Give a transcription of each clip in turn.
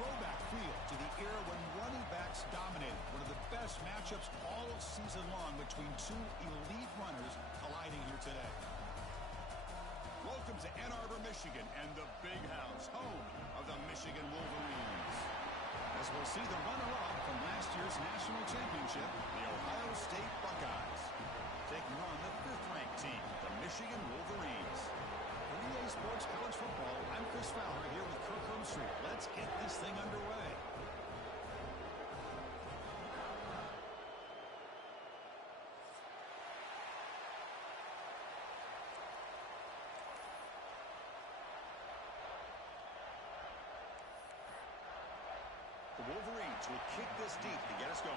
throwback feel to the era when running backs dominated. One of the best matchups all season long between two elite runners colliding here today. Welcome to Ann Arbor, Michigan, and the Big House, home of the Michigan Wolverines. As we'll see the runner-up from last year's national championship, the Ohio State Buckeyes, taking on the fifth-ranked team, the Michigan Wolverines. For EA Sports College Football, I'm Chris Fowler here with Kirk Hermstreet. Let's get this thing underway. The Wolverines will kick this deep to get us going.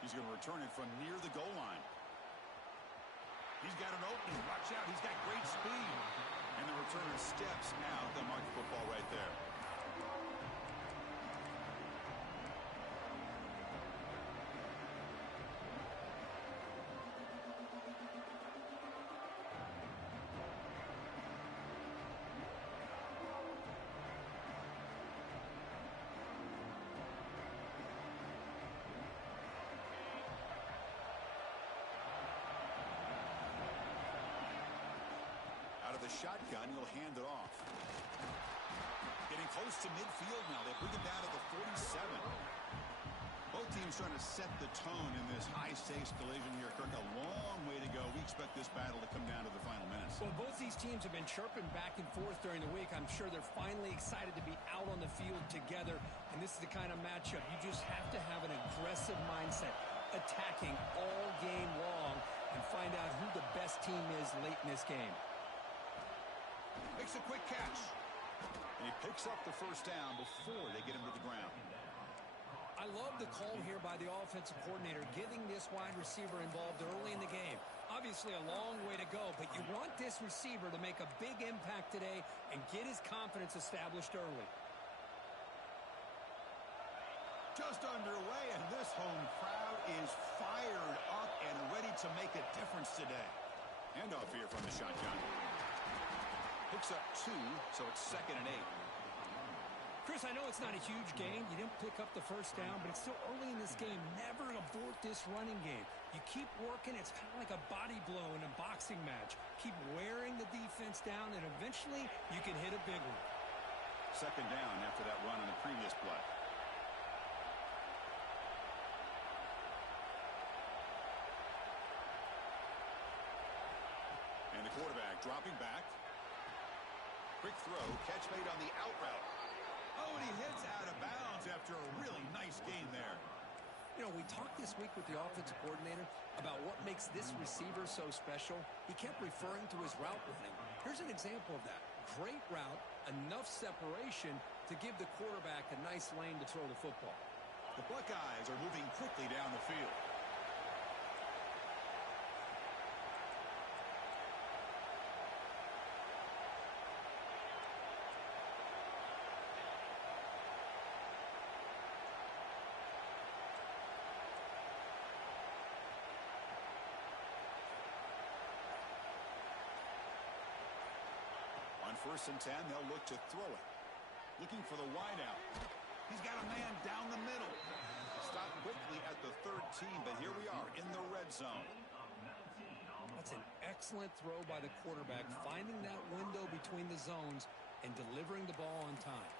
He's going to return it from near the goal line. He's got an opening. Watch out. He's got great speed. And the returner steps out. They'll mark the football right there. Out of the shotgun, he'll hand it off. Getting close to midfield now. They bring him down to the 47. Both teams trying to set the tone in this high-stakes collision here, Kirk. A long way to go. We expect this battle to come down to the final minutes. Well, both these teams have been chirping back and forth during the week. I'm sure they're finally excited to be out on the field together. And this is the kind of matchup you just have to have an aggressive mindset, attacking all game long, and find out who the best team is late in this game. Makes a quick catch. And he picks up the first down before they get him to the ground. I love the call here by the offensive coordinator, getting this wide receiver involved early in the game. Obviously a long way to go, but you want this receiver to make a big impact today and get his confidence established early. Just underway, and this home crowd is fired up and ready to make a difference today. Handoff here from the shotgun. Picks up 2, so it's 2nd and 8. Chris, I know it's not a huge gain. You didn't pick up the first down, but it's still early in this game. Never abort this running game. You keep working. It's kind of like a body blow in a boxing match. Keep wearing the defense down, and eventually you can hit a big one. 2nd down after that run on the previous play. And the quarterback dropping back. Quick throw, catch made on the out route. Oh, and he hits out of bounds after a really nice gain there. You know, we talked this week with the offensive coordinator about what makes this receiver so special. He kept referring to his route running. Here's an example of that. Great route, enough separation to give the quarterback a nice lane to throw the football. The Buckeyes are moving quickly down the field. On 1st and 10, they'll look to throw it. Looking for the wideout. He's got a man down the middle. Stopped quickly at the 13, but here we are in the red zone. That's an excellent throw by the quarterback, finding that window between the zones and delivering the ball on time.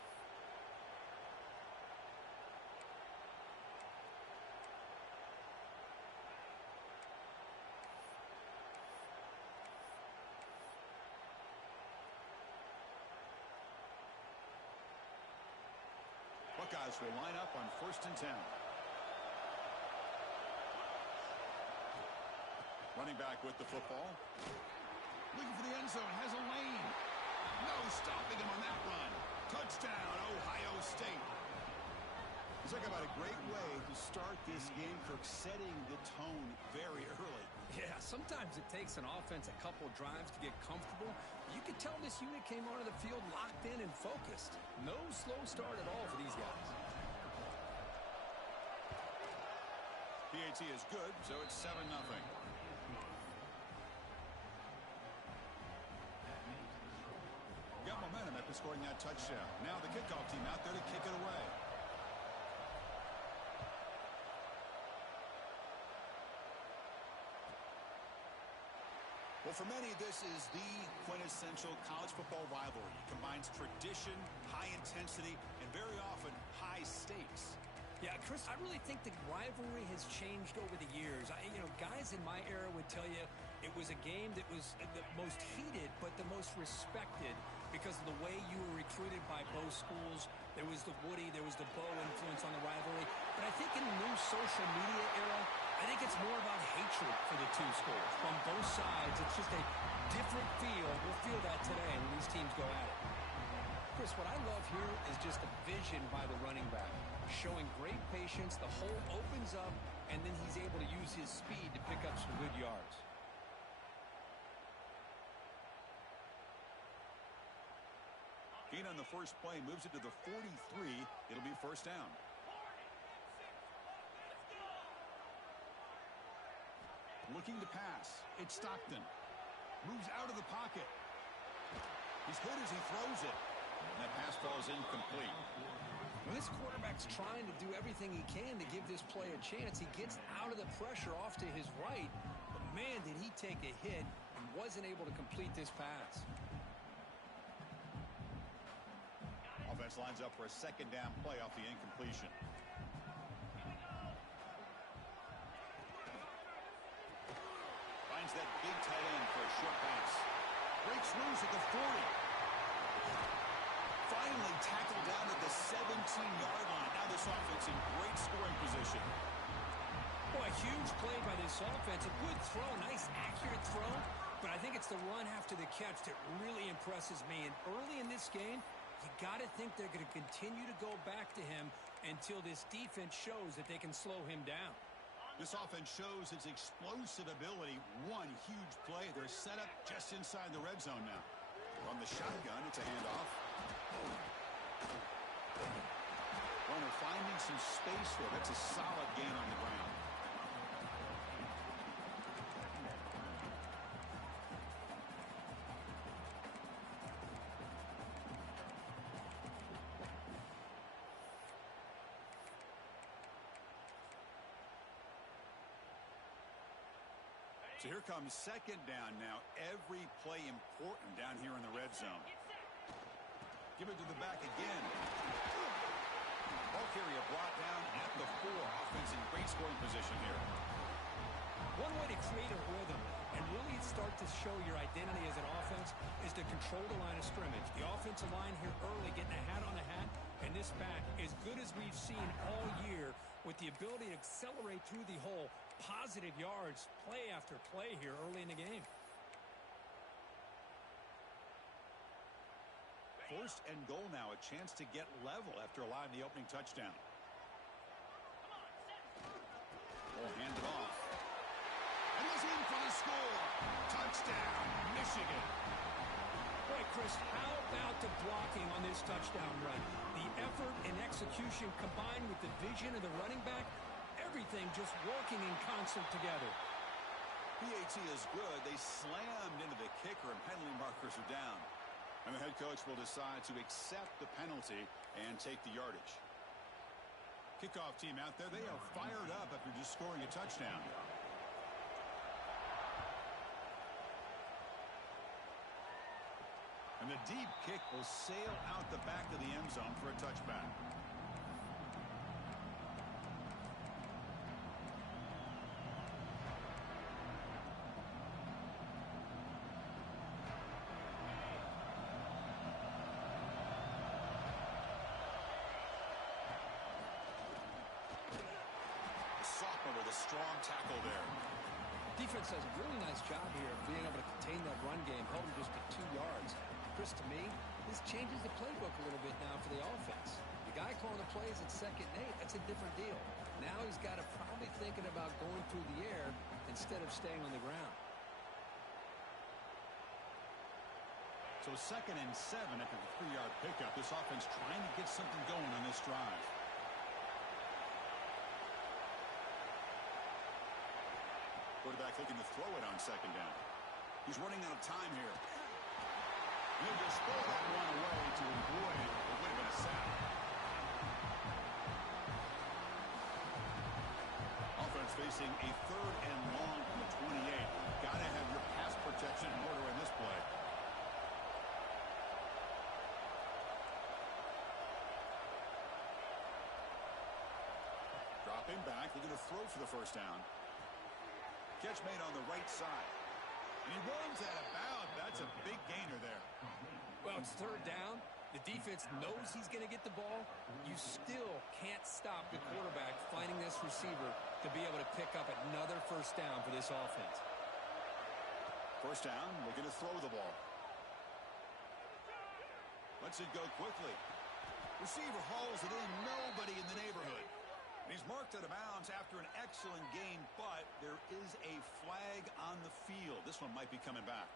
Buckeyes will line up on 1st and 10. Running back with the football. Looking for the end zone. Has a lane. No stopping him on that run. Touchdown, Ohio State. Talk about a great way to start this game, Kirk, setting the tone very early. Yeah, sometimes it takes an offense a couple drives to get comfortable. You could tell this unit came onto the field locked in and focused. No slow start at all for these guys. PAT is good, so it's 7-0. to scoring that touchdown. Now the kickoff team out there to kick it away. Well, for many, this is the quintessential college football rivalry. It combines tradition, high intensity, and very often high stakes. Yeah, Chris, I really think the rivalry has changed over the years. Guys in my era would tell you it was a game that was the most heated but the most respected because of the way you were recruited by both schools. There was the Woody, there was the Bo influence on the rivalry. But I think in the new social media era, I think it's more about hatred for the two schools. From both sides, it's just a different feel. We'll feel that today when these teams go at it. Chris, what I love here is just the vision by the running back. Showing great patience, the hole opens up, and then he's able to use his speed to pick up some good yards. Gain on the first play moves it to the 43. It'll be first down. Looking to pass. It's Stockton. Moves out of the pocket. He's hit as he throws it. That pass falls incomplete. When this quarterback's trying to do everything he can to give this play a chance, he gets out of the pressure off to his right. But man, did he take a hit and wasn't able to complete this pass. Offense lines up for a second down play off the incompletion. Finds that big tight end for a short pass. Breaks loose at the 40. Finally tackled down at the 17-yard line. Now this offense in great scoring position. Boy, a huge play by this offense. A good throw, nice accurate throw. But I think it's the run after the catch that really impresses me. And early in this game, you got to think they're going to continue to go back to him until this defense shows that they can slow him down. This offense shows its explosive ability. One huge play. They're set up just inside the red zone now. From the shotgun, it's a handoff. Runner finding some space there. That's a solid gain on the ground. So here comes second down now. Every play important down here in the red zone. Give it to the back again. Ball carrier brought down at the 4. Offense in great scoring position here. One way to create a rhythm and really start to show your identity as an offense is to control the line of scrimmage. The offensive line here early getting a hat on a hat, and this back, as good as we've seen all year, with the ability to accelerate through the hole, positive yards, play after play here early in the game. First and goal now, a chance to get level after allowing the opening touchdown. Ball handed off. And he's in for the score. Touchdown, Michigan. Boy, Chris, how about the blocking on this touchdown run? The effort and execution combined with the vision of the running back, everything just working in concert together. PAT is good. They slammed into the kicker, and penalty markers are down. And the head coach will decide to accept the penalty and take the yardage. Kickoff team out there, they are fired up after just scoring a touchdown. And the deep kick will sail out the back of the end zone for a touchback. Sophomore with a strong tackle there. Defense does a really nice job here of being able to contain that run game, held him just to 2 yards. Chris, to me, this changes the playbook a little bit now for the offense. The guy calling the plays at 2nd and 8, that's a different deal. Now he's got to probably thinking about going through the air instead of staying on the ground. So 2nd and 7 after the 3-yard pickup. This offense trying to get something going on this drive. Quarterback looking to throw it on 2nd down. He's running out of time here. He'll just throw that one away to facing a 3rd and long from the 28. Got to have your pass protection in order in this play. Dropping back, they're going to throw for the first down. Catch made on the right side. And he runs out of bounds. That's a big gainer there. Well, it's 3rd down. The defense knows he's going to get the ball. You still can't stop the quarterback finding this receiver to be able to pick up another first down for this offense. First down, looking to throw the ball. Lets it go quickly. Receiver hauls it in. Nobody in the neighborhood. And he's marked out of bounds after an excellent game, but there is a flag on the field. This one might be coming back.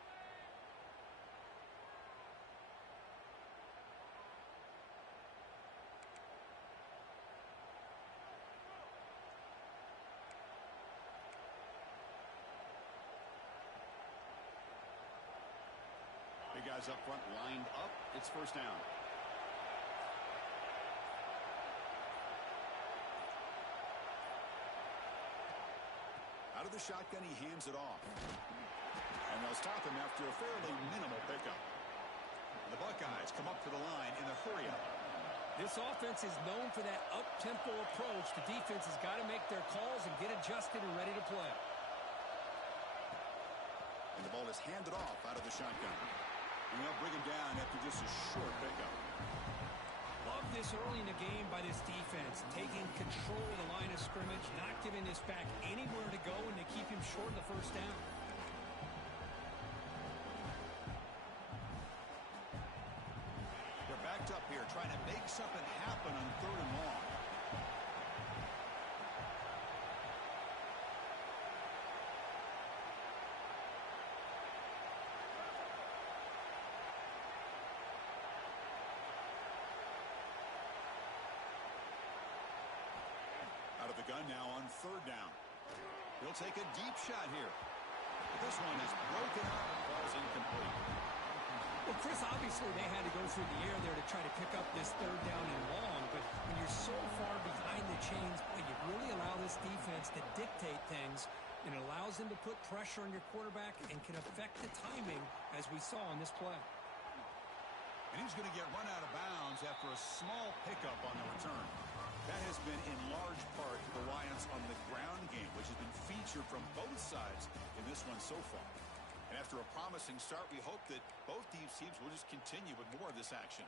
Big guys up front lined up. It's first down. Out of the shotgun, he hands it off. And they'll stop him after a fairly minimal pickup. The Buckeyes come up to the line in a hurry-up. This offense is known for that up-tempo approach. The defense has got to make their calls and get adjusted and ready to play. And the ball is handed off out of the shotgun. And they'll bring him down after just a short pickup. Love this early in the game by this defense, taking control of the line of scrimmage, not giving this back anywhere to go, and they keep him short of the first down. They're backed up here, trying to make something happen on 3rd and long. Out of the gun now on 3rd down. He'll take a deep shot here. But this one is broken up and falls incomplete. Well, Chris, obviously they had to go through the air there to try to pick up this 3rd down and long, but when you're so far behind the chains, boy, you really allow this defense to dictate things, and it allows them to put pressure on your quarterback and can affect the timing, as we saw on this play. And he's going to get run out of bounds after a small pickup on the return. That has been in large part the reliance on the ground game, which has been featured from both sides in this one so far. And after a promising start, we hope that both these teams will just continue with more of this action.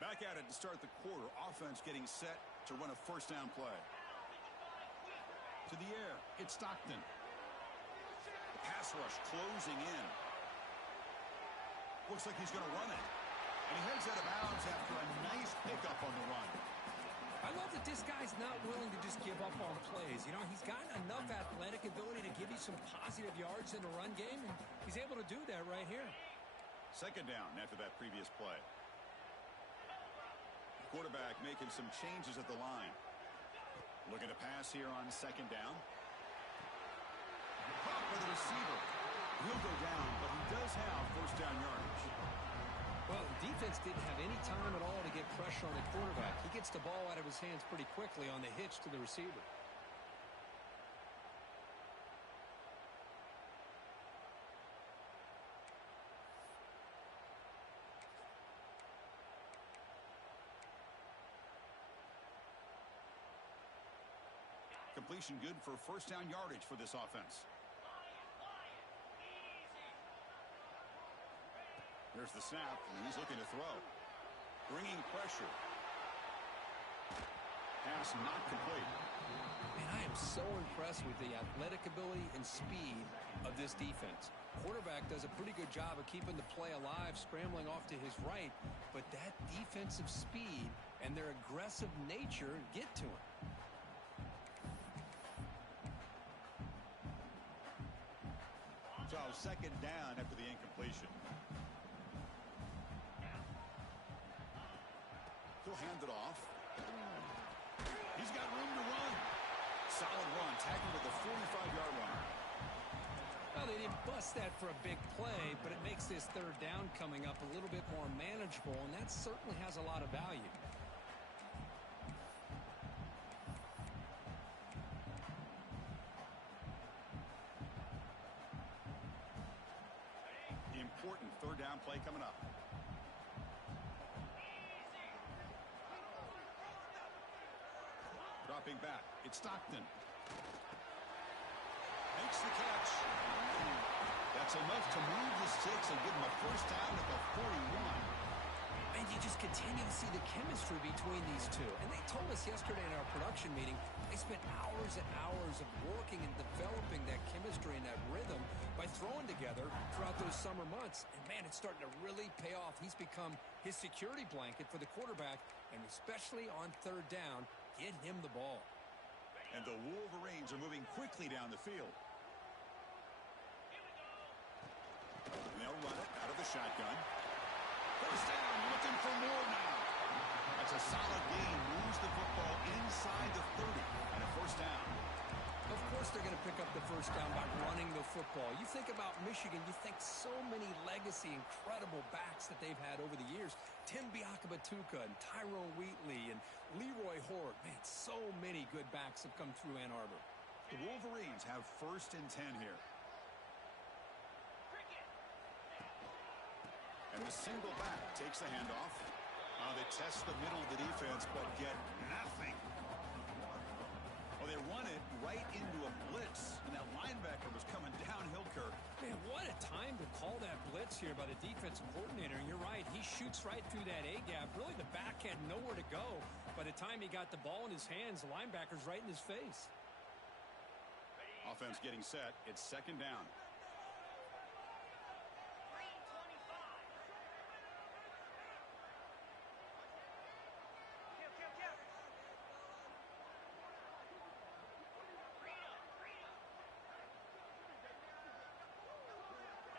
Back at it to start the quarter. Offense getting set to run a first down play. To the air, it's Stockton. Pass rush closing in. Looks like he's going to run it. And he heads out of bounds after a nice pickup on the run. I love that this guy's not willing to just give up on plays. You know, he's got enough athletic ability to give you some positive yards in the run game, and he's able to do that right here. Second down after that previous play. Quarterback making some changes at the line. Looking to pass here on 2nd down. Caught by the receiver. He'll go down, but he does have first down yardage. Well, the defense didn't have any time at all to get pressure on the quarterback. He gets the ball out of his hands pretty quickly on the hitch to the receiver. Completion good for first down yardage for this offense. There's the snap, and he's looking to throw. Bringing pressure. Pass not complete. Man, I am so impressed with the athletic ability and speed of this defense. Quarterback does a pretty good job of keeping the play alive, scrambling off to his right, but that defensive speed and their aggressive nature get to him. So second down after the incompletion. He'll hand it off. He's got room to run. solid run, tagging to the 45-yard line. Well, they didn't bust that for a big play, but it makes this third down coming up a little bit more manageable, and that certainly has a lot of value. Important third down play coming up. Dropping back, it's Stockton. Makes the catch. That's enough to move the sticks and give them a first down at the 41. And you just continue to see the chemistry between these two. And they told us yesterday in our production meeting, they spent hours and hours of working and developing that chemistry and that rhythm by throwing together throughout those summer months. And, man, it's starting to really pay off. He's become his security blanket for the quarterback, and especially on third down, get him the ball. And the Wolverines are moving quickly down the field. And they'll run it out of the shotgun. First down, looking for more now. That's a solid gain. Moves the football inside the 30 and a first down. Of course they're going to pick up the first down by running the football. You think about Michigan, you think so many legacy, incredible backs that they've had over the years. Tim Biakabatuka and Tyrone Wheatley and Leroy Hort. Man, so many good backs have come through Ann Arbor. The Wolverines have first and 10 here. And the single back takes the handoff. They test the middle of the defense, but get nothing. Well, they run it right into a blitz, and that linebacker was coming downhill, Kirk. Man, what a time to call that blitz here by the defensive coordinator. And you're right, he shoots right through that A-gap. Really, the back had nowhere to go. By the time he got the ball in his hands, the linebacker's right in his face. Offense getting set. It's second down.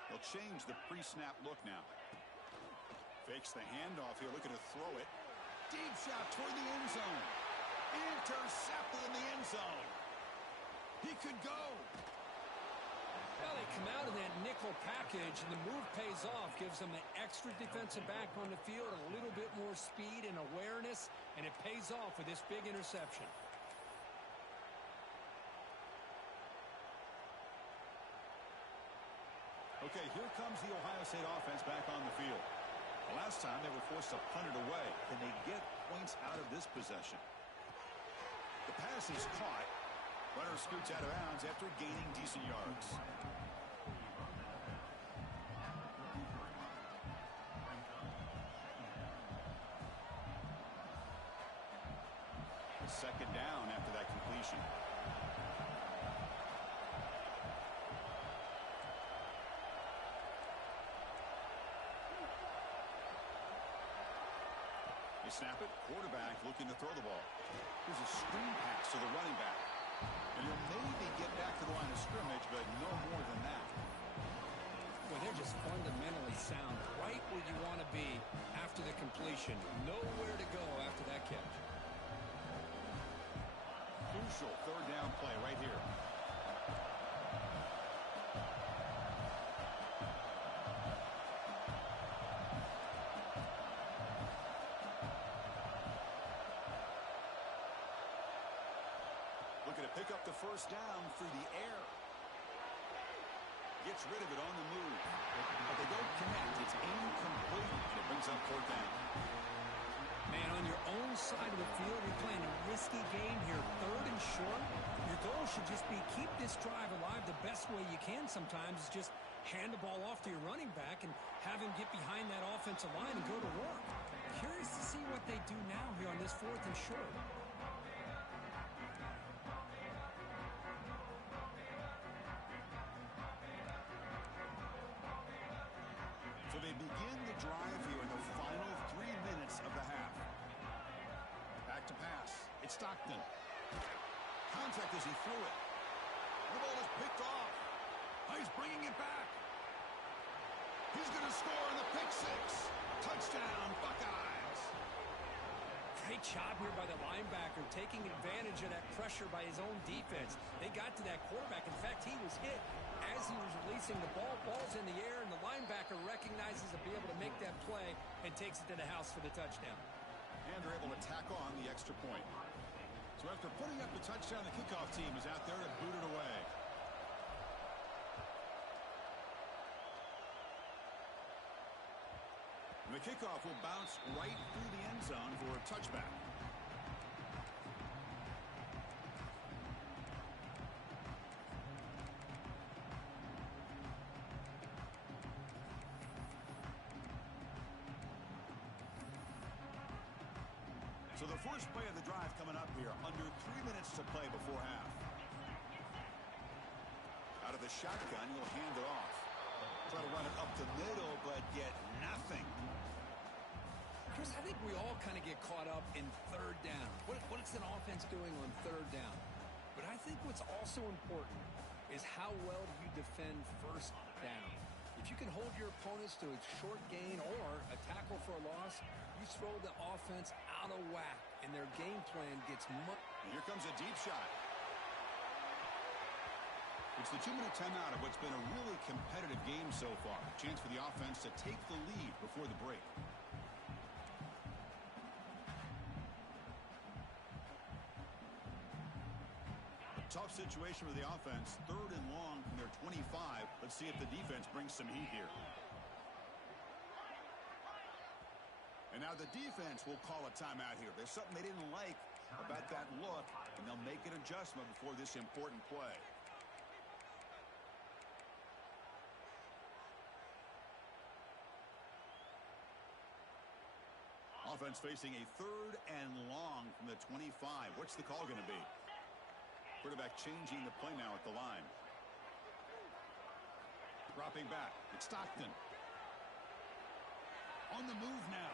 They'll change the pre-snap look now. Fakes the handoff here, looking to throw it. Deep shot toward the end zone. Intercepted in the end zone. He could go. Well, they come out of that nickel package, and the move pays off. Gives them an extra defensive back on the field, a little bit more speed and awareness, and it pays off with this big interception. Okay, here comes the Ohio State offense back on the field. The last time they were forced to punt it away. Can they get points out of this possession? The pass is caught. Runner scoots out of bounds after gaining decent yards. Second down after that completion. They snap it. Quarterback looking to throw the ball. Here's a screen pass to the running back. And he'll maybe get back to the line of scrimmage, but no more than that. Well, they're just fundamentally sound. Right where you want to be after the completion. Nowhere to go after that catch. Crucial third down play right here. Looking to pick up the first down through the air. Gets rid of it on the move. But they don't connect. It's incomplete. And it brings up fourth down. Man, on your own side of the field, you're playing a risky game here. Third and short. Your goal should just be keep this drive alive the best way you can sometimes is just hand the ball off to your running back and have him get behind that offensive line and go to work. Curious to see what they do now here on this fourth and short. So they begin the drive here in the final 3 minutes of the half. Back to pass. It's Stockton. Contact as he threw it. The ball is picked off. He's bringing it back. He's going to score in the pick six. Touchdown, Buckeyes. Great Great job here by the linebacker, taking advantage of that pressure by his own defense. They got to that quarterback. In fact, he was hit as he was releasing the ball. Ball's in the air, and the linebacker recognizes to be able to make that play and takes it to the house for the touchdown. And they're able to tack on the extra point. So after putting up the touchdown, the kickoff team is out there and booted away. And the kickoff will bounce right through the end zone for a touchback. So the first play of the drive coming up here, under 3 minutes to play before half. Out of the shotgun, he'll hand it off. Try to run it up the middle, but get nothing. Chris, I think we all kind of get caught up in third down. What is an offense doing on third down? But I think what's also important is how well do you defend first down. If you can hold your opponents to a short gain or a tackle for a loss, you throw the offense out of whack, and their game plan gets much. Here comes a deep shot. It's the 2-minute timeout of what's been a really competitive game so far. Chance for the offense to take the lead before the break. Tough situation for the offense. 3rd and long from their 25. Let's see if the defense brings some heat here. And now the defense will call a timeout here. There's something they didn't like about that look, and they'll make an adjustment before this important play. Offense facing a 3rd and long from the 25. What's the call going to be? Quarterback changing the play now at the line. Dropping back. It's Stockton. On the move now.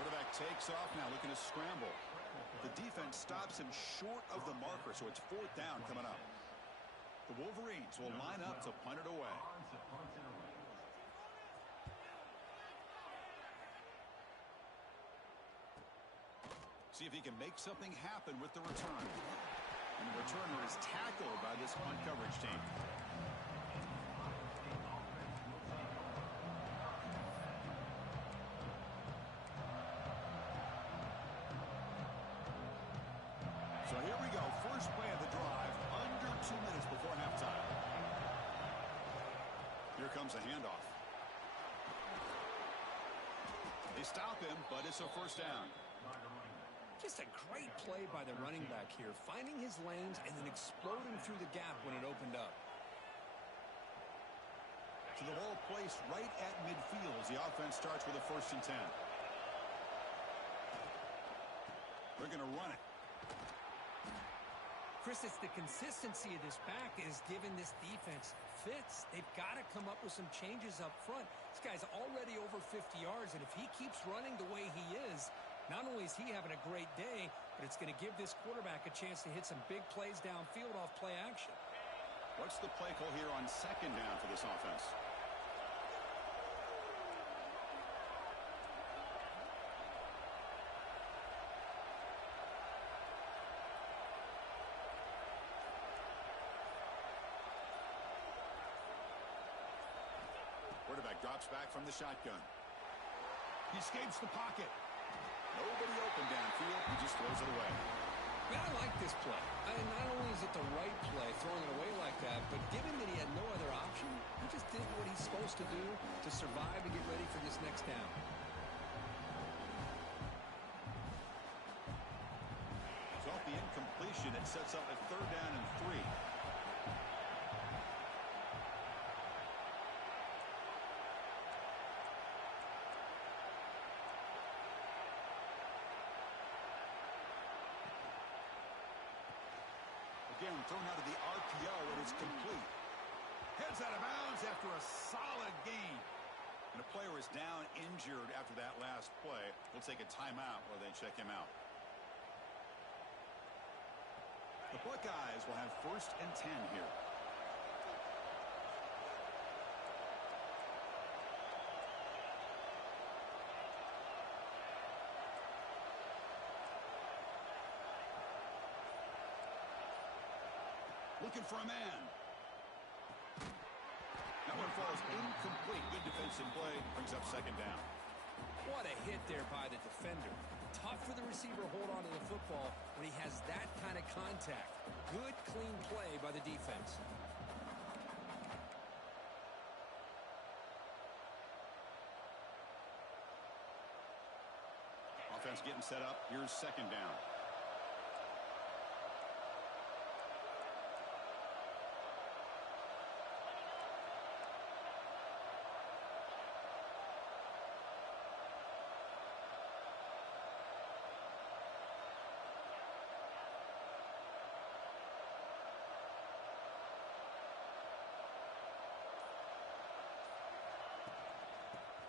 Quarterback takes off now, looking to scramble. The defense stops him short of the marker, so it's 4th down coming up. The Wolverines will line up to punt it away. See if he can make something happen with the return. And the returner is tackled by this punt coverage team. So here we go. First play of the drive, under 2 minutes before halftime. Here comes a handoff. They stop him, but it's a 1st down. Just a great play by the running back here, finding his lanes and then exploding through the gap when it opened up. To the ball placed right at midfield as the offense starts with a 1st and 10. They're going to run it. Chris, it's the consistency of this back is giving this defense fits. They've got to come up with some changes up front. This guy's already over 50 yards, and if he keeps running the way he is, not only is he having a great day, but it's going to give this quarterback a chance to hit some big plays downfield off play action. What's the play call here on 2nd down for this offense? Quarterback drops back from the shotgun. He escapes the pocket. Nobody open downfield. He just throws it away. Man, I like this play. Not only is it the right play, throwing it away like that, but given that he had no other option, he just did what he's supposed to do to survive and get ready for this next down. So off the incompletion, it sets up a 3rd down and 3. Again, thrown out of the RPO, and it's complete. Heads out of bounds after a solid gain. And a player is down injured after that last play. We'll take a timeout while they check him out. The Buckeyes will have 1st and 10 here. Looking for a man. That one falls incomplete. Good defensive play. Brings up second down. What a hit there by the defender. Tough for the receiver to hold on to the football when he has that kind of contact. Good, clean play by the defense. Offense getting set up. Here's second down.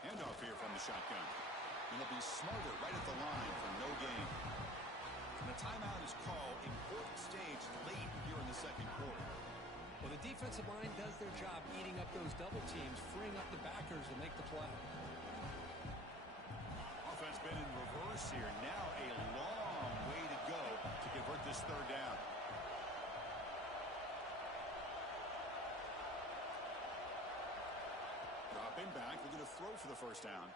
Handoff here from the shotgun. And they'll be smarter right at the line for no gain. And a timeout is called. Important stage late here in the second quarter. Well, the defensive line does their job eating up those double teams, freeing up the backers to make the play. Offense been in reverse here. Now a long way to go to convert this third down. Dropping back, looking to throw for the first down.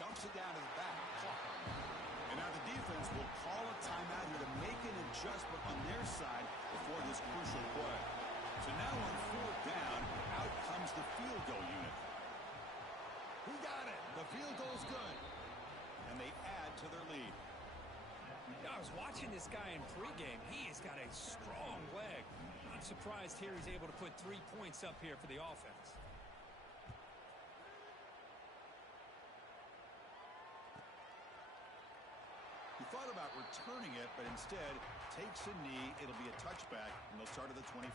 Dumps it down to the back. And now the defense will call a timeout here to make an adjustment on their side before this crucial play. So now on fourth down, out comes the field goal unit. Who got it? The field goal's good. And they add to their lead. I was watching this guy in pregame. He has got a strong leg. I'm surprised here he's able to put 3 points up here for the offense. He thought about returning it, but instead takes a knee. It'll be a touchback, and they'll start at the 25.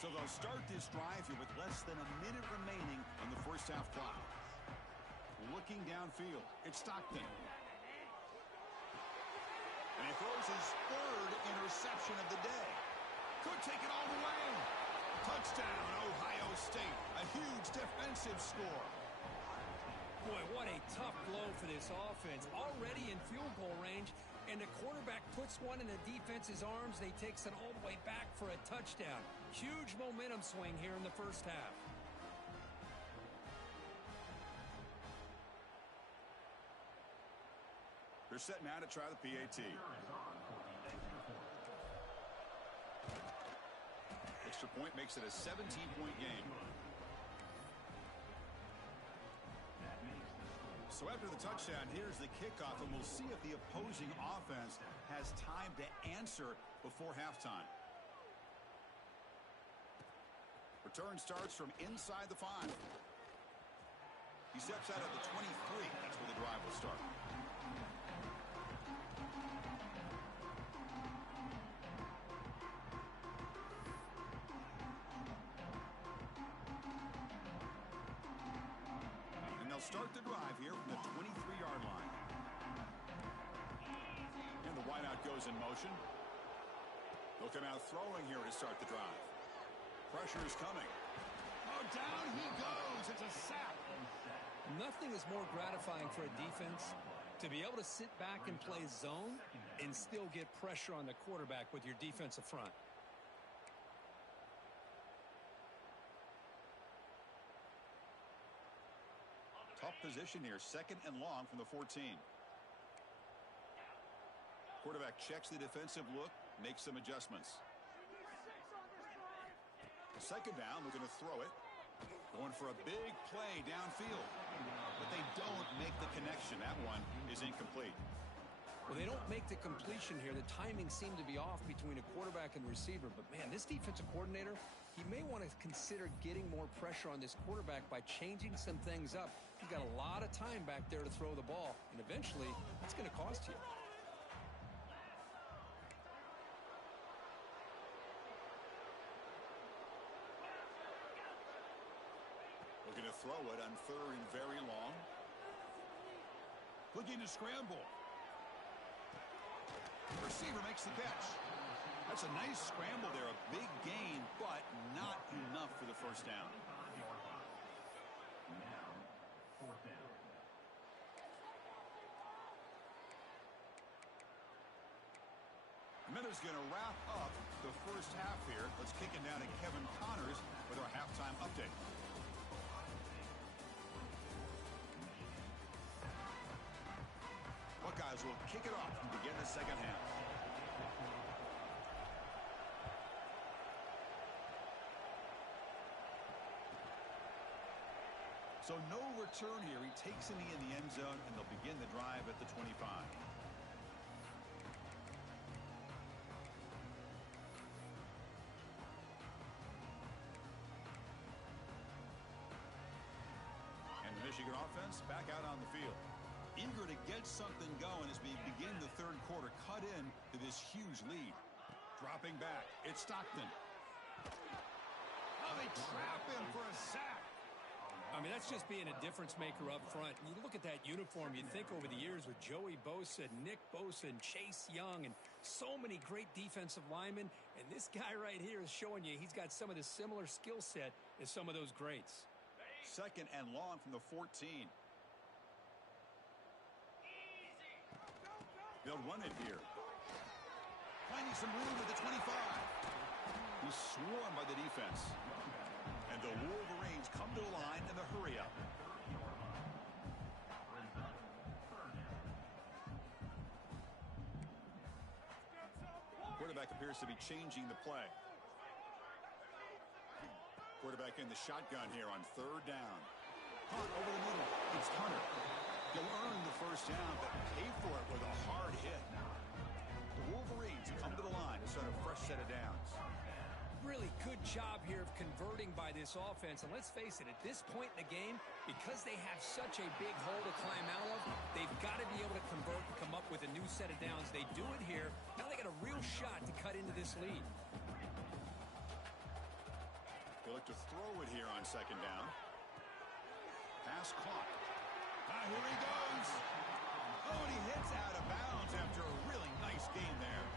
So they'll start this drive here with less than a minute remaining on the first half clock. Looking downfield, it's Stockton. And he throws his third interception of the day. Could take it all the way. Touchdown, Ohio State. A huge defensive score. Boy, what a tough blow for this offense. Already in field goal range, and the quarterback puts one in the defense's arms, and he takes it all the way back for a touchdown. Huge momentum swing here in the first half. They're set now to try the PAT. Extra point makes it a 17-point game. So after the touchdown, here's the kickoff, and we'll see if the opposing offense has time to answer before halftime. Return starts from inside the 5. He steps out at the 23. That's where the drive will start. Start the drive here from the 23-yard line. And the wideout goes in motion. They'll come out throwing here to start the drive. Pressure is coming. Oh, down he goes. It's a sack. Nothing is more gratifying for a defense to be able to sit back and play zone and still get pressure on the quarterback with your defensive front. Tough position here, second and long from the 14. Quarterback checks the defensive look, makes some adjustments. Second down, looking to throw it. Going for a big play downfield. But they don't make the connection. That one is incomplete. Well, they don't make the completion here. The timing seemed to be off between a quarterback and receiver. But, man, this defensive coordinator, he may want to consider getting more pressure on this quarterback by changing some things up. He's got a lot of time back there to throw the ball, and eventually it's going to cost you. Looking to throw it on third and very long. Looking to scramble. The receiver makes the catch. That's a nice scramble there, a big gain, but not enough for the first down. Miller's going to wrap up the first half here. Let's kick it down to Kevin Connors with our halftime update. Buckeyes will kick it off and begin the second half. So no return here. He takes it in the end zone, and they'll begin the drive at the 25. Michigan offense back out on the field. Eager to get something going as we begin the third quarter. Cut in to this huge lead. Dropping back. It's Stockton. Oh, they trap him for a sack. I mean, that's just being a difference maker up front. You look at that uniform, you think over the years with Joey Bosa, Nick Bosa, and Chase Young, and so many great defensive linemen. And this guy right here is showing you he's got some of the similar skill set as some of those greats. Second and long from the 14. They'll run it here. Finding some room at the 25. He's swarmed by the defense. And the Wolverines come to the line in the hurry up. Quarterback appears to be changing the play. Quarterback in the shotgun here on third down. Hunt over the middle. It's Hunter. He'll earn the first down, but pay for it with a hard hit. The Wolverines come to the line to start a fresh set of downs. Really good job here of converting by this offense. And let's face it, at this point in the game, because they have such a big hole to climb out of, they've got to be able to convert and come up with a new set of downs. They do it here. Now they got a real shot to cut into this lead. They look to throw it here on second down. Pass caught. Here he goes. Oh, and he hits out of bounds after a really nice game there.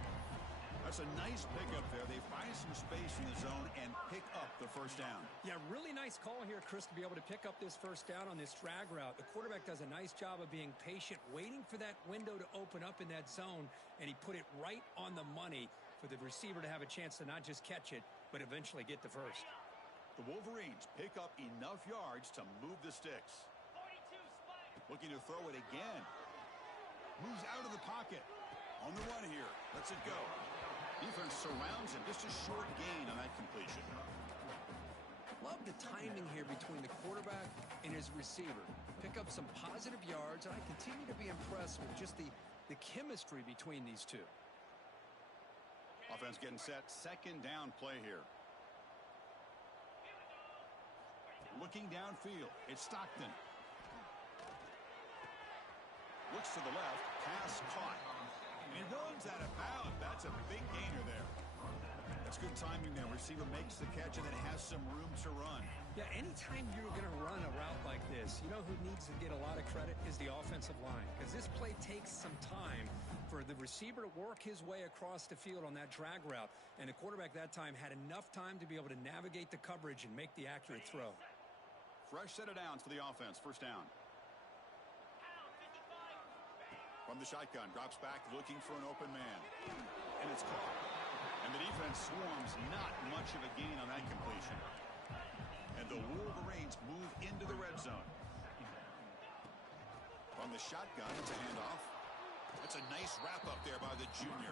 That's a nice pickup there. They find some space in the zone and pick up the first down. Yeah, really nice call here, Chris, to be able to pick up this first down on this drag route. The quarterback does a nice job of being patient, waiting for that window to open up in that zone, and he put it right on the money for the receiver to have a chance to not just catch it, but eventually get the first. The Wolverines pick up enough yards to move the sticks. Looking to throw it again. Moves out of the pocket. On the run here. Lets it go. Defense surrounds him. Just a short gain on that completion. Love the timing here between the quarterback and his receiver. Pick up some positive yards, and I continue to be impressed with just the chemistry between these two. Offense getting set. Second down play here. Looking downfield. It's Stockton. Looks to the left. Pass caught. And he runs out of bounds. That's a big gainer there. That's good timing there. Receiver makes the catch and then has some room to run. Yeah, anytime you're going to run a route like this, you know who needs to get a lot of credit is the offensive line. Because this play takes some time for the receiver to work his way across the field on that drag route. And the quarterback that time had enough time to be able to navigate the coverage and make the accurate throw. Fresh set of downs for the offense. First down. From the shotgun, drops back, looking for an open man. And it's caught. And the defense swarms, not much of a gain on that completion. And the Wolverines move into the red zone. From the shotgun, it's a handoff. That's a nice wrap up there by the junior.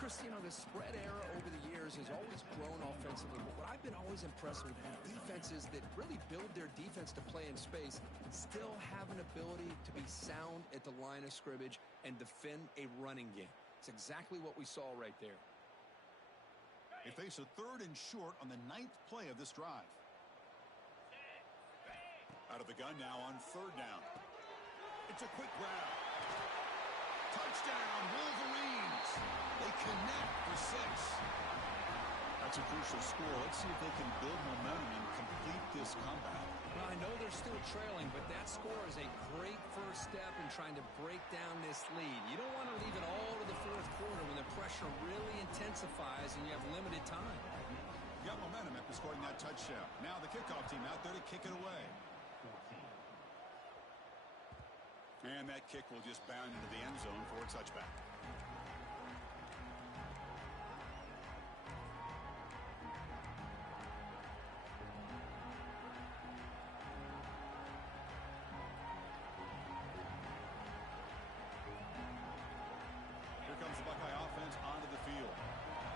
Chris, you know, the spread era over the years has always grown offensively, but what I've been always impressed with defenses that really build their defense to play in space still have an ability to be sound at the line of scrimmage and defend a running game. It's exactly what we saw right there. They face a third and short on the 9th play of this drive. Out of the gun now on third down. It's a quick grab. Touchdown, Wolverines. They connect for 6. That's a crucial score. Let's see if they can build momentum and complete this comeback. Well, I know they're still trailing, but that score is a great first step in trying to break down this lead. You don't want to leave it all to the fourth quarter when the pressure really intensifies and you have limited time. Got momentum after scoring that touchdown. Now the kickoff team out there to kick it away. And that kick will just bound into the end zone for a touchback. Here comes the Buckeye offense onto the field.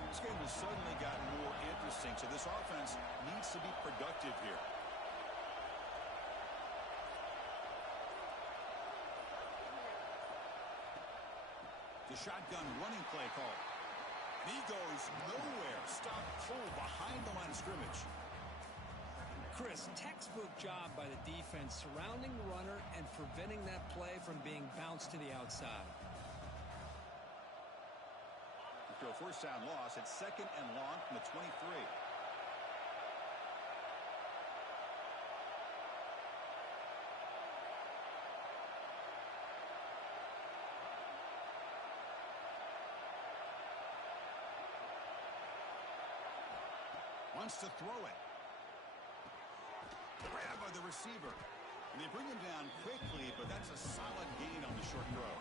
This game has suddenly gotten more interesting, so this offense needs to be productive here. The shotgun running play call. And he goes nowhere. Stop cold behind the line of scrimmage. Chris, textbook job by the defense surrounding the runner and preventing that play from being bounced to the outside. After a first down loss, it's 2nd and long from the 23. Wants to throw it. Grab by the receiver. And they bring him down quickly, but that's a solid gain on the short throw.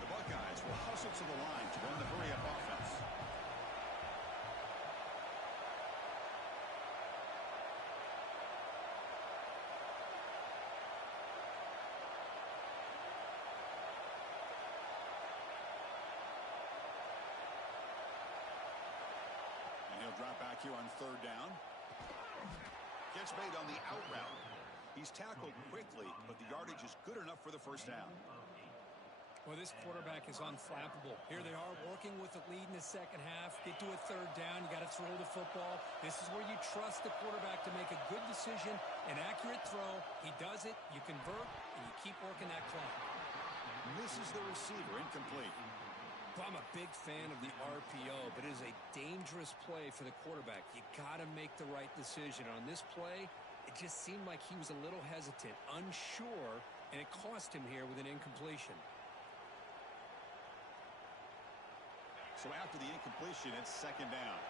The Buckeyes will hustle to the line to run the hurry-up offense. Drop back here on 3rd down. Gets made on the out route. He's tackled quickly, but the yardage is good enough for the first down. Well, this quarterback is unflappable. Here they are working with the lead in the second half. Get to a 3rd down. You got to throw the football. This is where you trust the quarterback to make a good decision, an accurate throw. He does it, you convert, and you keep working that clock. Misses the receiver, incomplete. Well, I'm a big fan of the RPO, but it is a dangerous play for the quarterback. You got to make the right decision. On this play, it just seemed like he was a little hesitant, unsure, and it cost him here with an incompletion. So after the incompletion, it's 2nd down.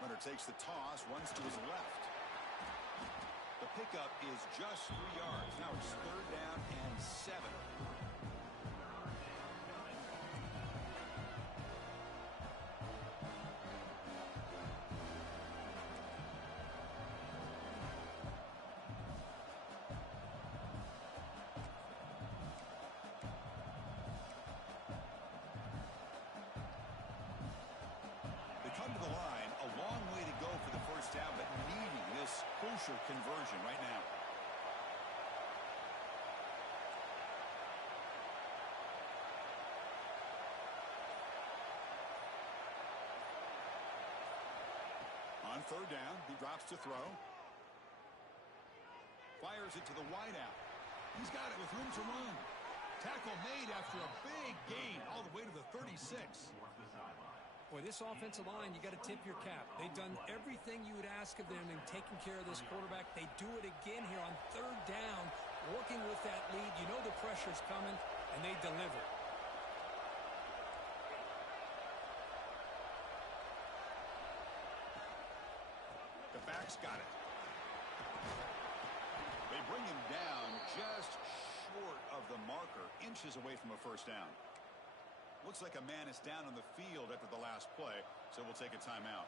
Runner takes the toss, runs to his left. The pickup is just 3 yards. Now it's 3rd down and 7. They come to the line, a long way to go for the first down, but needing this crucial conversion right now. On 3rd down, he drops to throw. Fires it to the wideout. He's got it with room to run. Tackle made after a big gain all the way to the 36. Boy, this offensive line, you got to tip your cap. They've done everything you would ask of them in taking care of this quarterback. They do it again here on 3rd down, working with that lead. You know the pressure's coming, and they deliver. The back's got it. They bring him down just short of the marker, inches away from a first down. Looks like a man is down on the field after the last play, so we'll take a timeout.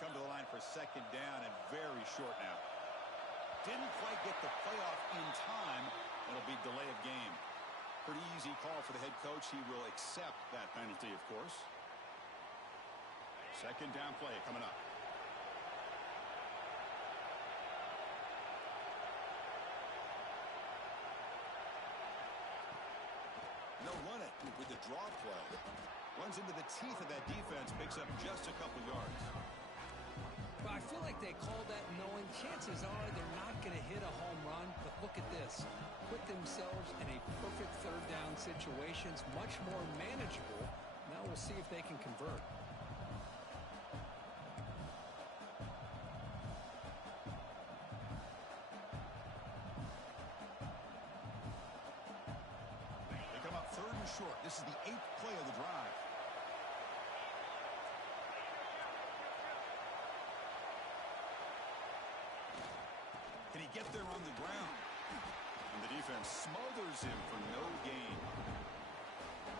Come to the line for 2nd down and very short now. Didn't quite get the playoff in time. It'll be delay of game. Pretty easy call for the head coach. He will accept that penalty, of course. Second down play coming up. They'll run it with the draw play. Runs into the teeth of that defense, picks up just a couple yards. Well, I feel like they called that knowing chances are they're not going to hit a home run, but look at this. Put themselves in a perfect third down situation. It's much more manageable. Now we'll see if they can convert. They come up third and short. This is the 8th play of the drive. Can he get there on the ground? And the defense smothers him for no gain.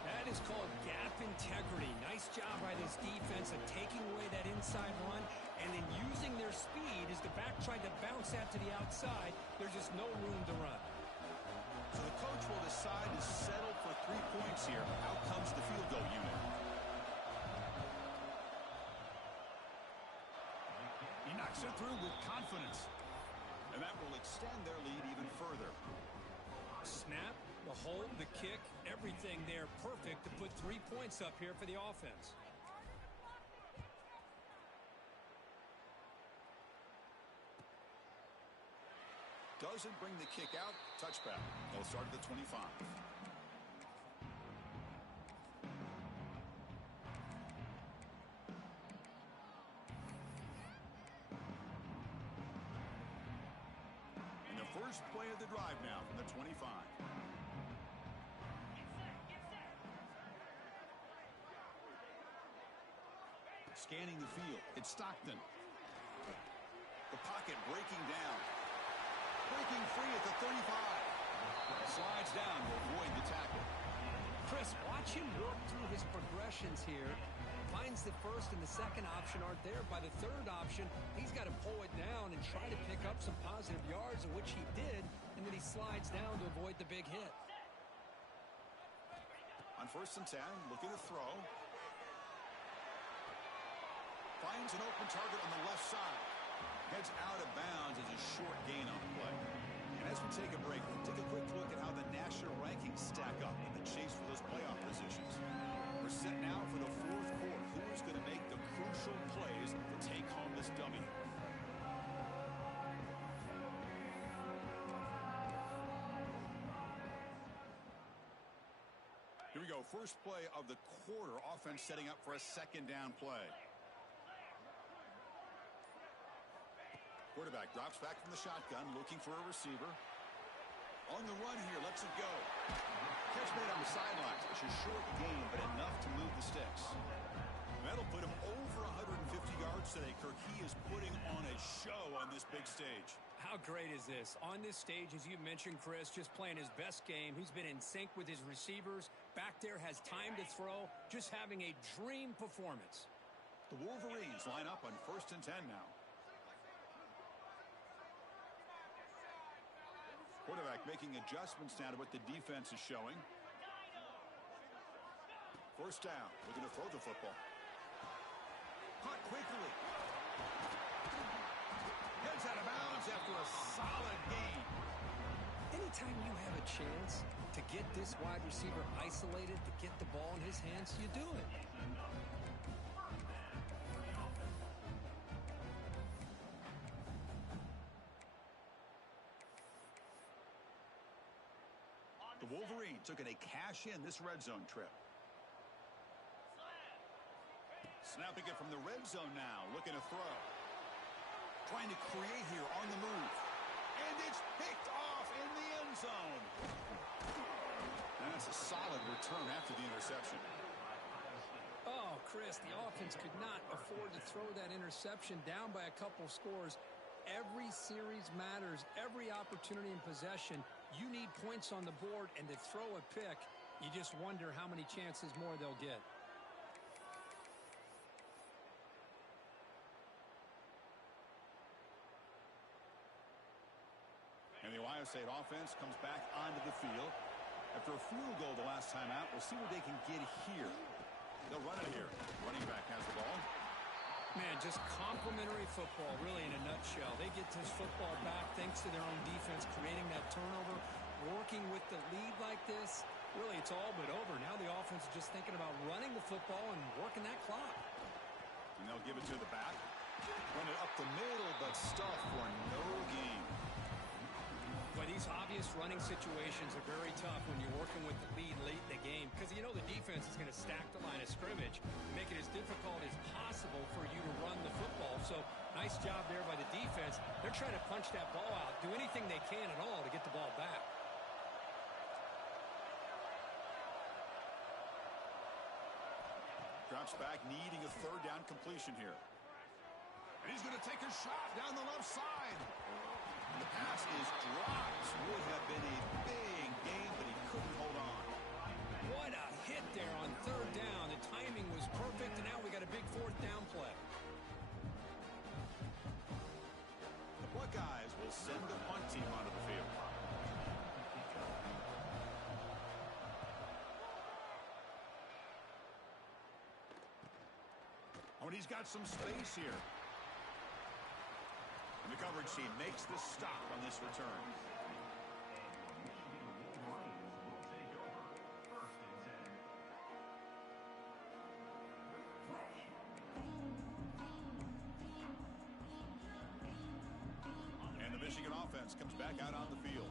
That is called gap integrity. Nice job by this defense of taking away that inside run and then using their speed as the back tried to bounce that to the outside. There's just no room to run. So the coach will decide to settle for 3 points here. Out comes the field goal unit. He knocks it through with confidence. And that will extend their lead even further. Snap, the hold, the kick, everything there perfect to put 3 points up here for the offense. Doesn't bring the kick out. Touchback. They'll start at the 25. First play of the drive now from the 25. Scanning the field. It's Stockton. The pocket breaking down. Breaking free at the 35. Slides down to avoid the tackle. Chris, watch him work through his progressions here. Finds the first and the second option aren't there. By the third option, he's got to pull it down and try to pick up some positive yards, of which he did, and then he slides down to avoid the big hit. On first and 10, looking to throw. Finds an open target on the left side. Heads out of bounds as a short gain on the play. And as we take a break, we'll take a quick look at how the national rankings stack up in the chase for those playoff positions. We're set now for the fourth quarter. Who's going to make the crucial plays to take home this W? Here we go. First play of the quarter. Offense setting up for a second down play. Quarterback drops back from the shotgun, looking for a receiver. On the run here, lets it go. Catch made on the sidelines. It's a short gain, but enough to move the sticks. That'll put him over 150 yards today, Kirk. He is putting on a show on this big stage. How great is this? On this stage, as you mentioned, Chris, just playing his best game. He's been in sync with his receivers. Back there, has time to throw. Just having a dream performance. The Wolverines line up on first and 10 now. Quarterback making adjustments now to what the defense is showing. First down. Looking to throw the football. Caught quickly. Heads out of bounds after a solid gain. Anytime you have a chance to get this wide receiver isolated, to get the ball in his hands, you do it. The Wolverines looking to cash in this red zone trip. Snapping it from the red zone now, looking to throw. Trying to create here on the move. And it's picked off in the end zone. And that's a solid return after the interception. Oh, Chris, the offense could not afford to throw that interception down by a couple scores. Every series matters. Every opportunity in possession. You need points on the board, and to throw a pick, you just wonder how many chances more they'll get. And the Ohio State offense comes back onto the field. After a field goal the last time out, we'll see what they can get here. They'll run it here. Running back has the ball. Man, just complimentary football, really, in a nutshell. They get this football back thanks to their own defense, creating that turnover, working with the lead like this. Really, it's all but over. Now the offense is just thinking about running the football and working that clock. And they'll give it to the back. Run it up the middle, but stuff for no gain. Boy, these obvious running situations are very tough when you're working with the lead late in the game because you know the defense is going to stack the line of scrimmage, make it as difficult as possible for you to run the football. So nice job there by the defense. They're trying to punch that ball out, do anything they can at all to get the ball back. Drops back, needing a third down completion here. And he's going to take a shot down the left side. And the pass is dropped. Would have been a big game, but he couldn't hold on. What a hit there on third down. The timing was perfect, and now we got a big fourth down play. The Buckeyes will send the punt team onto the field. Oh, and he's got some space here. And the coverage team makes the stop on this return. And the Michigan offense comes back out on the field.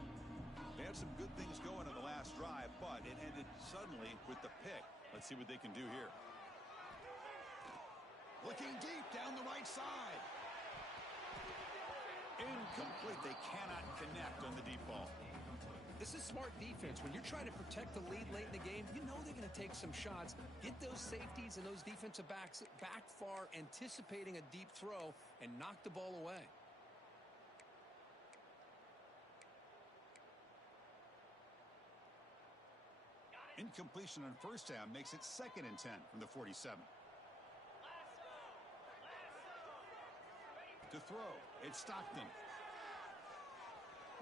They had some good things going on the last drive, but it ended suddenly with the pick. Let's see what they can do here. Looking deep down the right side. Incomplete. They cannot connect on the deep ball. This is smart defense. When you're trying to protect the lead late in the game, you know they're going to take some shots, get those safeties and those defensive backs back far, anticipating a deep throw, and knock the ball away. Incompletion on first down makes it 2nd and 10 from the 47. To throw, it's Stockton.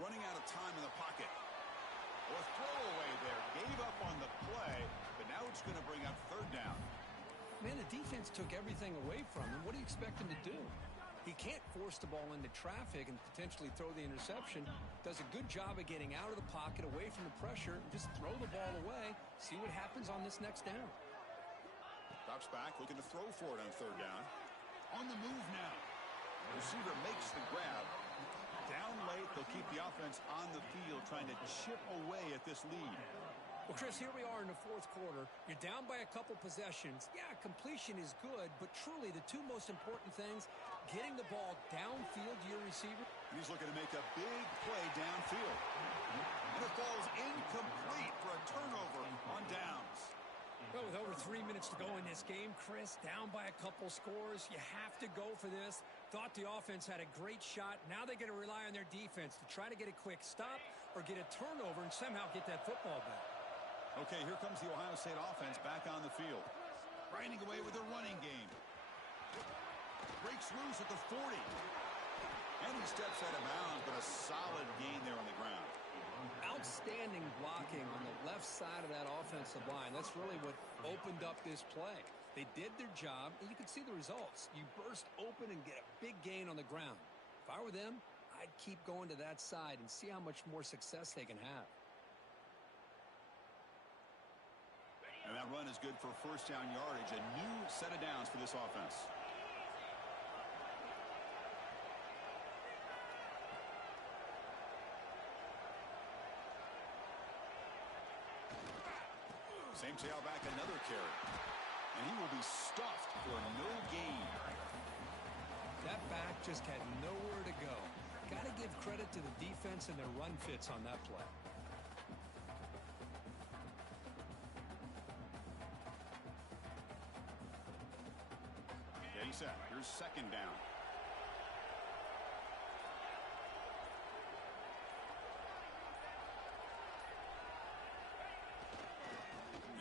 Running out of time in the pocket. A throwaway there. Gave up on the play, but now it's going to bring up third down. Man, the defense took everything away from him. What do you expect him to do? He can't force the ball into traffic and potentially throw the interception. Does a good job of getting out of the pocket, away from the pressure, just throw the ball away, see what happens on this next down. Drops back, looking to throw for it on third down. On the move now. The receiver makes the grab. Down late, they'll keep the offense on the field, trying to chip away at this lead. Well, Chris, here we are in the fourth quarter. You're down by a couple possessions. Yeah, completion is good, but truly the two most important things, getting the ball downfield to your receiver. And he's looking to make a big play downfield. And it falls incomplete for a turnover on downs. Well, with over 3 minutes to go in this game, Chris, down by a couple scores, you have to go for this. Thought the offense had a great shot. Now they got to rely on their defense to try to get a quick stop or get a turnover and somehow get that football back. Okay, here comes the Ohio State offense back on the field. Grinding away with their running game. Breaks loose at the 40. And he steps out of bounds, but a solid gain there on the ground. Outstanding blocking on the left side of that offensive line. That's really what opened up this play. They did their job, and you can see the results. You burst open and get a big gain on the ground. If I were them, I'd keep going to that side and see how much more success they can have. And that run is good for first down yardage. A new set of downs for this offense. Same tailback, another carry. And he will be stuffed for no gain. That back just had nowhere to go. Got to give credit to the defense and their run fits on that play. Getting set. Here's second down.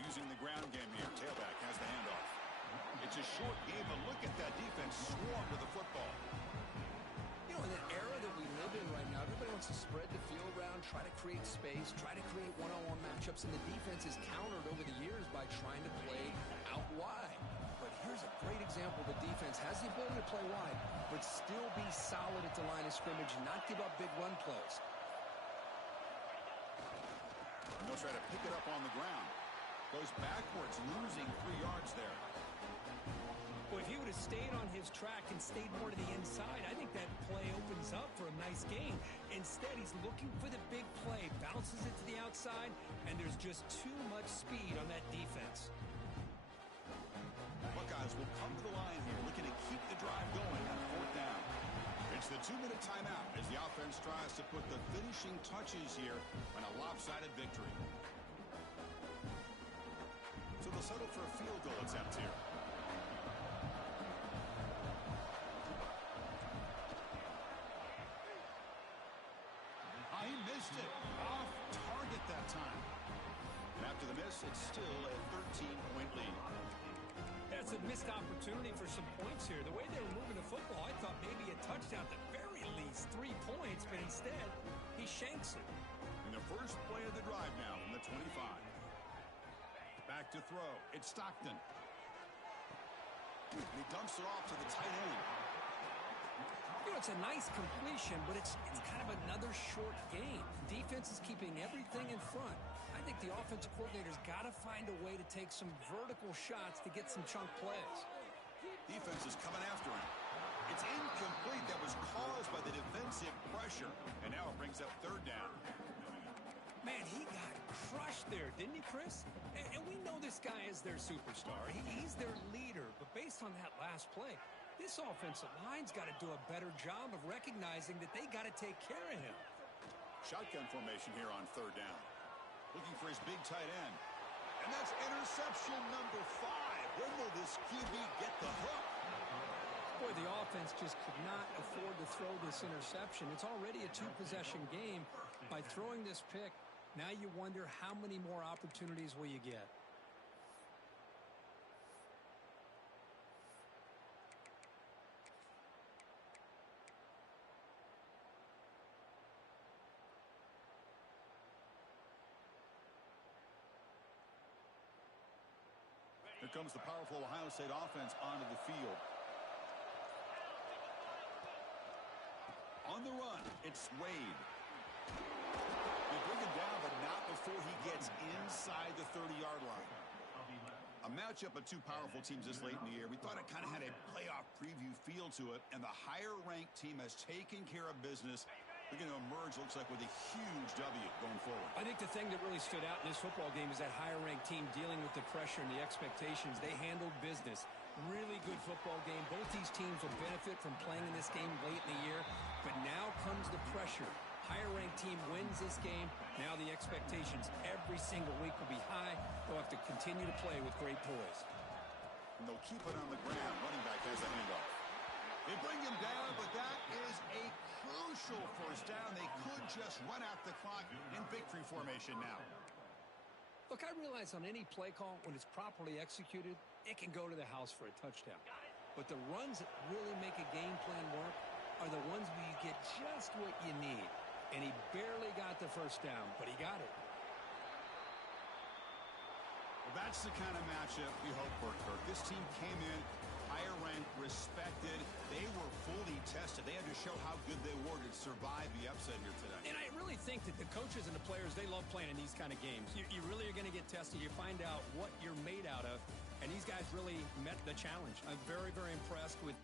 Using the ground game here. Tailback has the handoff. It's a short game, but look at that defense swarm to the football. You know, in an era that we live in right now, everybody wants to spread the field around, try to create space, try to create one-on-one matchups, and the defense is countered over the years by trying to play out wide. But here's a great example. The defense has the ability to play wide, but still be solid at the line of scrimmage and not give up big run plays. And they'll try to pick it up on the ground. Goes backwards, losing 3 yards there. Well, if he would have stayed on his track and stayed more to the inside, I think that play opens up for a nice gain. Instead, he's looking for the big play, bounces it to the outside, and there's just too much speed on that defense. Buckeyes will come to the line here, looking to keep the drive going on 4th down. It's the 2-minute timeout as the offense tries to put the finishing touches here on a lopsided victory. So they'll settle for a field goal attempt here. He missed it. Off target that time. And after the miss, it's still a 13-point lead. That's a missed opportunity for some points here. The way they were moving the football, I thought maybe a touchdown, at the very least 3 points, but instead, he shanks it. And the first play of the drive now from the 25. Back to throw. It's Stockton. And he dumps it off to the tight end. You know, it's a nice completion, but it's kind of another short game. Defense is keeping everything in front. I think the offensive coordinator's got to find a way to take some vertical shots to get some chunk plays. Defense is coming after him. It's incomplete. That was caused by the defensive pressure. And now it brings up 3rd down. Man, he got crushed there, didn't he, Chris? And we know this guy is their superstar. He's their leader. But based on that last play, this offensive line's got to do a better job of recognizing that they got to take care of him. Shotgun formation here on 3rd down. Looking for his big tight end. And that's interception number 5. When will this QB get the hook? Boy, the offense just could not afford to throw this interception. It's already a 2-possession game. By throwing this pick, now you wonder how many more opportunities will you get. Here comes the powerful Ohio State offense onto the field. On the run, it's Wade. They bring him down, but not before he gets inside the 30-yard line. A matchup of 2 powerful teams this late in the year. We thought it kind of had a playoff preview feel to it, and the higher-ranked team has taken care of business. They're going to emerge, looks like, with a huge W going forward. I think the thing that really stood out in this football game is that higher-ranked team dealing with the pressure and the expectations. They handled business. Really good football game. Both these teams will benefit from playing in this game late in the year, but now comes the pressure. Higher-ranked team wins this game. Now the expectations every single week will be high. They'll have to continue to play with great poise. And they'll keep it on the ground. Running back has a handoff. They bring him down, but that is a crucial first down. They could just run out the clock in victory formation now. Look, I realize on any play call, when it's properly executed, it can go to the house for a touchdown. But the runs that really make a game plan work are the ones where you get just what you need. And he barely got the first down, but he got it. Well, that's the kind of matchup we hope for, Kirk. This team came in higher ranked, respected. They were fully tested. They had to show how good they were to survive the upset here today. And I really think that the coaches and the players, they love playing in these kind of games. You really are going to get tested. You find out what you're made out of. And these guys really met the challenge. I'm very, very impressed with